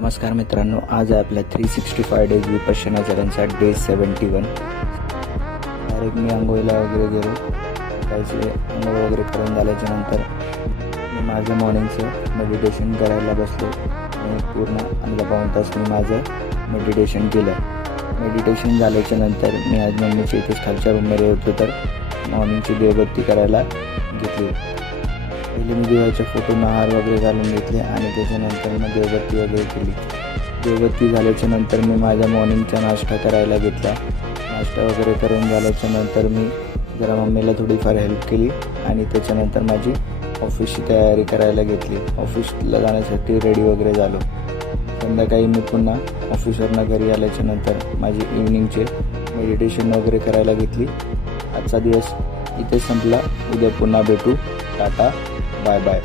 नमस्कार मित्रांनो, आज आहे आपल्या 365 डेज विपश्यना चॅलेंजचा डे 71। डायरेक्ट मी आंघोळीला वगैरे गेलो। सकाळचे आंघोळ वगैरे करून झाल्याच्या नंतर मी माझं मॉर्निंगचं मेडिटेशन करायला बसलो आणि पूर्ण अर्धा पाऊण तास मी माझं मेडिटेशन केलं। मेडिटेशन झाल्याच्या नंतर मी आज मम्मीच्या इथेच खालच्या रूममध्ये होतो, तर मॉर्निंगची देवबत्ती करायला घेतली। पहिले मी देवाच्या फोटोंना हार वगैरे घालून घेतले आणि त्याच्यानंतर मग देवबत्ती वगैरे केली। देवबत्ती झाल्याच्या नंतर मी माझ्या मॉर्निंगचा नाश्ता करायला घेतला। नाश्ता वगैरे करून झाल्याच्या नंतर मी जरा मम्मीला थोडीफार हेल्प केली आणि त्याच्यानंतर माझी ऑफिसची तयारी करायला घेतली। ऑफिसला जाण्यासाठी रेडी वगैरे झालो। संध्याकाळी मी पुन्हा ऑफिसवरनं घरी आल्याच्या नंतर माझी इव्हनिंगचे मेडिटेशन वगैरे करायला घेतली। आजचा दिवस इथे संपला। उद्या पुन्हा भेटू। Tata, bye bye.